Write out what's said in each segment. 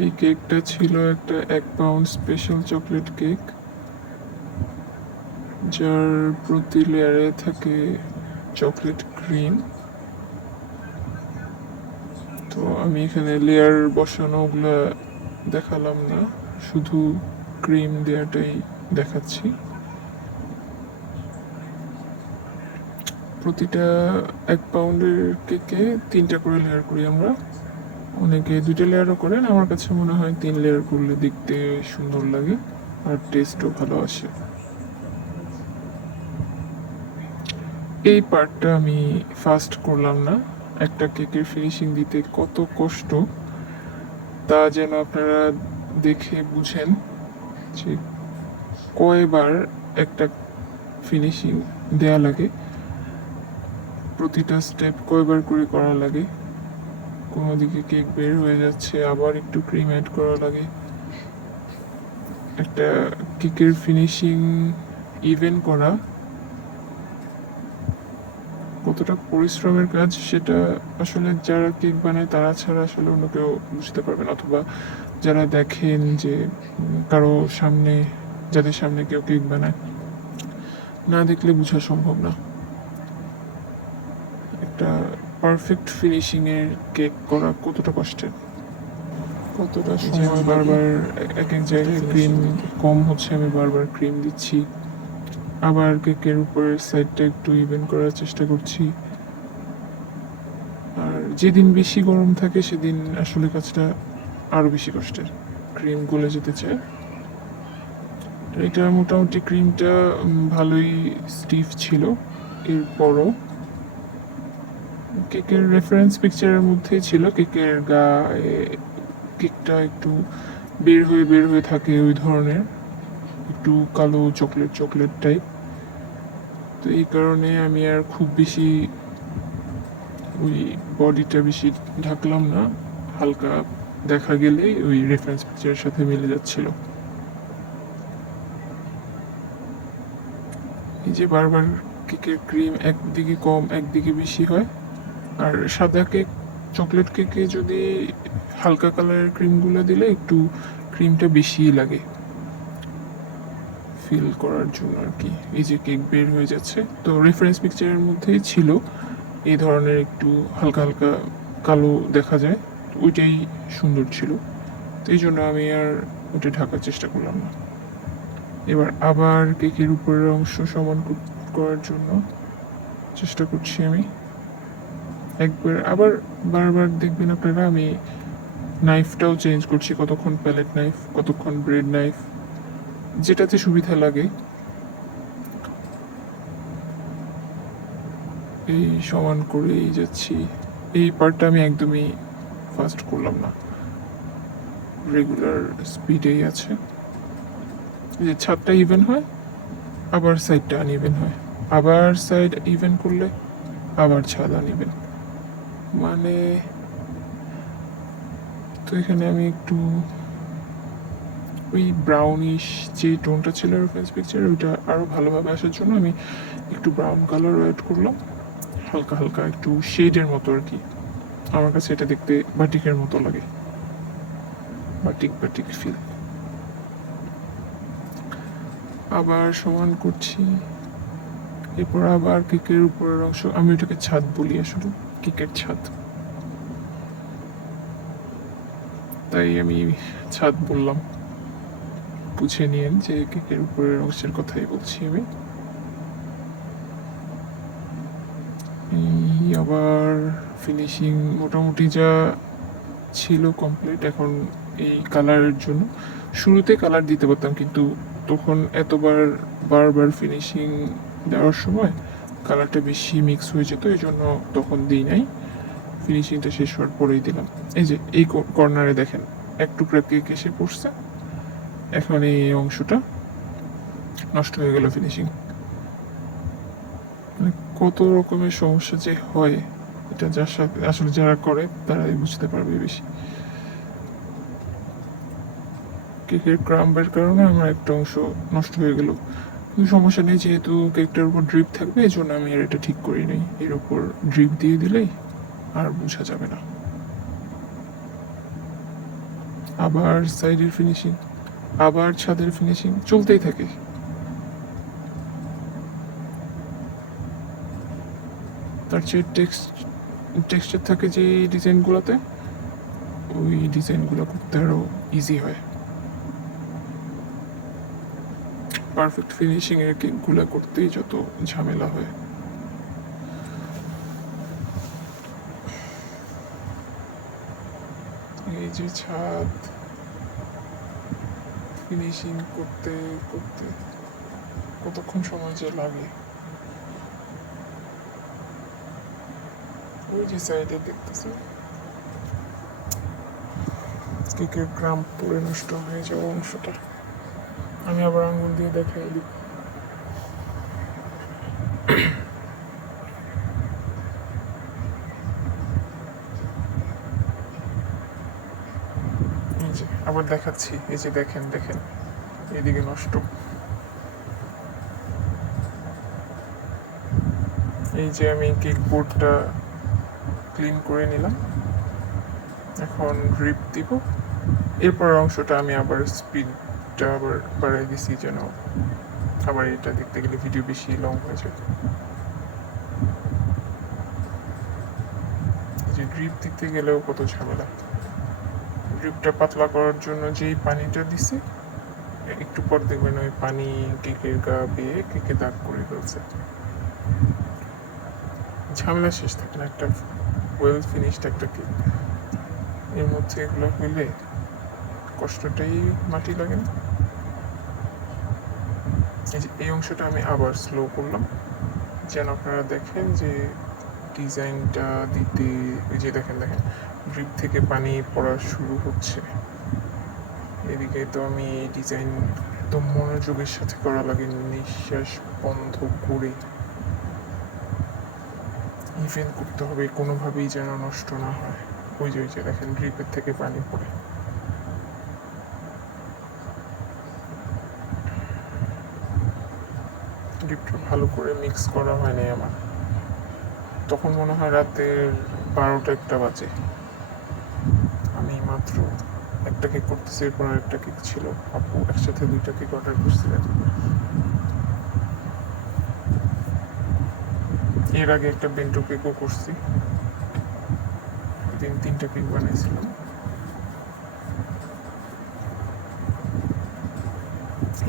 এই কেকটা ছিল একটা 1 পাউন্ড স্পেশাল চকলেট কেক, যার প্রতি লেয়ারে থাকে চকলেট ক্রিম। তো আমি এখানে লেয়ার বসানোগুলো দেখালাম না, শুধু ক্রিম দেওয়াটাই দেখাচ্ছি। প্রতিটা 1 পাউন্ডের কেকে 3টা করে লেয়ার করি আমরা। অনেকে 2টা লেয়ারও করেন, আমার কাছে মনে হয় 3 লেয়ার করলে দেখতে সুন্দর লাগে আর টেস্টও ভালো আসে। এই পার্টটা আমি ফাস্ট করলাম না। একটা কেকের ফিনিশিং দিতে কত কষ্ট তা যেন আপনারা দেখে বুঝেন যে কয়বার একটা ফিনিশিং দেয়া লাগে, প্রতিটা স্টেপ কয়বার করে করা লাগে। কোনো দিকে কেক বের হয়ে যাচ্ছে, আবার একটু ক্রিম অ্যাড করা লাগে। একটা কেকের ফিনিশিং ইভেন করা কতটা পরিশ্রমের কাজ সেটা আসলে যারা কেক বানায় তারা ছাড়া আসলে অন্য কেউ বুঝতে পারবে না, অথবা যারা দেখেন যে কারো সামনে, যাদের সামনে কেউ কেক বানায়, না দেখলে বোঝা সম্ভব না একটা পারফেক্ট ফিনিশিংয়ের কেক করা কতটা কষ্টের, কতটা সময়। বারবার এক এক জায়গায় ক্রিম কম হচ্ছে, আমি বারবার ক্রিম দিচ্ছি, আবার কেকের উপরের সাইডটা একটু ইভেন করার চেষ্টা করছি। আর যেদিন বেশি গরম থাকে সেদিন আসলে কাজটা আরও বেশি কষ্টের, ক্রিম গলে যেতে চায়। এটা মোটামুটি ক্রিমটা ভালোই স্টিফ ছিল। এরপরও কেকের রেফারেন্স পিকচারের মধ্যে ছিল কেকের গায়ে কেকটা একটু বের হয়ে থাকে ওই ধরনের, একটু কালো চকলেট চকলেট টাইপ। তো এই কারণে আমি আর খুব বেশি ওই বডিটা বেশি ঢাকলাম না, হালকা দেখা গেলে ওই রেফারেন্স পিকচারের সাথে মিলে যাচ্ছিল। এই যে বারবার কেকের ক্রিম একদিকে কম একদিকে বেশি হয়, আর সাদা কেক চকলেট কেকে যদি হালকা কালারের ক্রিমগুলো দিলে একটু ক্রিমটা বেশিই লাগে ফিল করার জন্য আর কি। এই যে কেক বের হয়ে যাচ্ছে, তো রেফারেন্স পিকচারের মধ্যেই ছিল এই ধরনের একটু হালকা হালকা কালো দেখা যায়, ওইটাই সুন্দর ছিল। তো এই জন্য আমি আর ওটা ঢাকার চেষ্টা করলাম না। এবার আবার কেকের উপরের অংশ সমান করার জন্য চেষ্টা করছি আমি। একবার আবার বারবার দেখবেন আপনারা আমি নাইফটাও চেঞ্জ করছি, কতক্ষণ প্যালেট নাইফ, কতক্ষণ ব্রেড নাইফ, যেটাতে সুবিধা লাগে। এই সমান করেই যাচ্ছি। এই পার্টটা আমি একদমই ফাস্ট করলাম না, রেগুলার স্পিডেই আছে। এই যে ছাদটা ইভেন হয়, আবার সাইডটা আনইভেন হয়, আবার সাইড ইভেন করলে আবার ছাদ আনইভেন, মানে তো এখানে আমি একটু ওই ব্রাউনিশ যে টোনটা ছিল রেফারেন্স পিকচারে ওইটা আরও ভালোভাবে আসার জন্য আমি একটু ব্রাউন কালার অ্যাড করলাম, হালকা হালকা একটু শেডের মতো আর কি। আমার কাছে এটা দেখতে বাটিকের মতো লাগে, বাটিক বাটিক ফিল। আবার সমান করছি। এরপর আবার কেকের উপরের অংশ, আমি ওটাকে ছাদ বলি আসলে, কেকের ছাদ, তাই আমি ছাদ বললাম, বুঝে নিয়েন যে কেকের উপরের অংশের কথাই বলছি আমি। আবার ফিনিশিং মোটামুটি যা ছিল কমপ্লিট। এখন এই কালারের জন্য শুরুতে কালার দিতে পারতাম, কিন্তু তখন এতবার বারবার ফিনিশিং দেওয়ার সময় কালারটা বেশি মিক্স হয়ে যেত, এই জন্য তখন দিই নাই, ফিনিশিংটা শেষ হওয়ার পরেই দিলাম। এই যে এই কর্নারে দেখেন এক টুকরা কেক এসে পড়ছে, এখন এই অংশটা নষ্ট হয়ে গেল ফিনিশিং। মানে কত রকমের সমস্যা যে হয়, এটা যার সাথে আসলে যারা করে তারাই বুঝতে পারবে বেশি। কেকের ক্রাম্বের কারণে আমার একটা অংশ নষ্ট হয়ে গেল, কিন্তু সমস্যা নেই, যেহেতু কেকটার উপর ড্রিপ থাকবে এই জন্য আমি আর এটা ঠিক করি নাই। এর উপর ড্রিপ দিয়ে দিলেই আর বোঝা যাবে না। আবার সাইডের ফিনিশিং, আবার ছাদের ফিনিশিং, চলতেই থাকে। তার চেয়ে টেক্সচার থাকে যে ডিজাইনগুলোতে, ওই ডিজাইনগুলো করতে আরও ইজি হয়। পারফেক্ট ফিনিশিং এর কেকগুলো করতেই যত ঝামেলা হয়। এই যে ছাদ ফিনিশিং করতে করতে কতক্ষণ সময় যে লাগে। ওই যে সাইডে দেখতেছি কেকের গ্রাম পুরো নষ্ট হয়ে যাওয়া অংশটা, আমি আবার আঙুল দিয়ে দেখাই দিই। এই যে আবার দেখাচ্ছি, এই যে দেখেন দেখেন এদিকে নষ্ট। এই যে আমি কেক বোর্ডটা ক্লিন করে নিলাম, এখন ড্রিপ দিব। এরপর অংশটা আমি আবার স্পিডটা আবার বাড়াই দিছি, যেন আবার এটা দেখতে গেলে ভিডিও বেশি লং হয়ে যায়। যে ড্রিপ দিতে গেলেও কত ঝামেলা। ড্রিপটা পাতলা করার জন্য যেই পানিটা দিছি, একটু পর দেখবেন ওই পানি কেকের গা বেয়ে কেকে দাগ করে ফেলছে। ঝামেলা শেষ থাকে না একটা ওয়েল ফিনিশড একটা কেক। এর মধ্যে এগুলো হইলে কষ্টটাই মাটি লাগে না। এই অংশটা আমি আবার স্লো করলাম, যেন আপনারা দেখেন যে ডিজাইনটা দিতে, ওই যে দেখেন দেখেন ড্রিপ থেকে পানি পড়া শুরু হচ্ছে। এদিকে তো আমি এই ডিজাইন একদম মনোযোগের সাথে করা লাগে, নিঃশ্বাস বন্ধ করে ইভেন করতে হবে, কোনোভাবেই যেন নষ্ট না হয়। ওই যে দেখেন ড্রিপের থেকে পানি পড়ে। ড্রিপটা ভালো করে মিক্স করা হয়নি আমার, তখন মনে হয় রাতের 12টা-1টা বাজে। আমি মাত্র একটা কেক করতেছি, এরপর আরেকটা কেক ছিল, আপু একসাথে 2টা কেক অর্ডার করছিলেন। এর আগে একটা বেন্টো কেকও করছি, 3টা কেক বানাইছিলাম।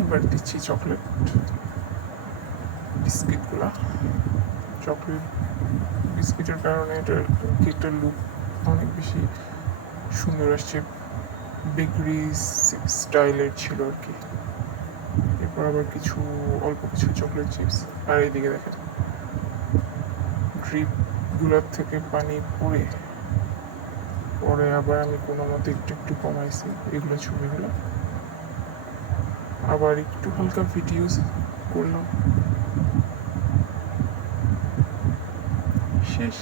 এবার দিচ্ছি চকলেট বিস্কিটগুলা। চকলেট বিস্কিটের কারণে এটার কেকটার লুক অনেক বেশি সুন্দর আসছে, বেকারি স্টাইলের ছিল আর কি। এরপর আবার অল্প কিছু চকলেট চিপস। আর এইদিকে দেখেন ড্রিপগুলোর থেকে পানি পরে আবার আমি কোনো মতে একটু কমাইছি এগুলো ছবিগুলো, আবার একটু হালকা ভিডিওস করলাম। শেষ।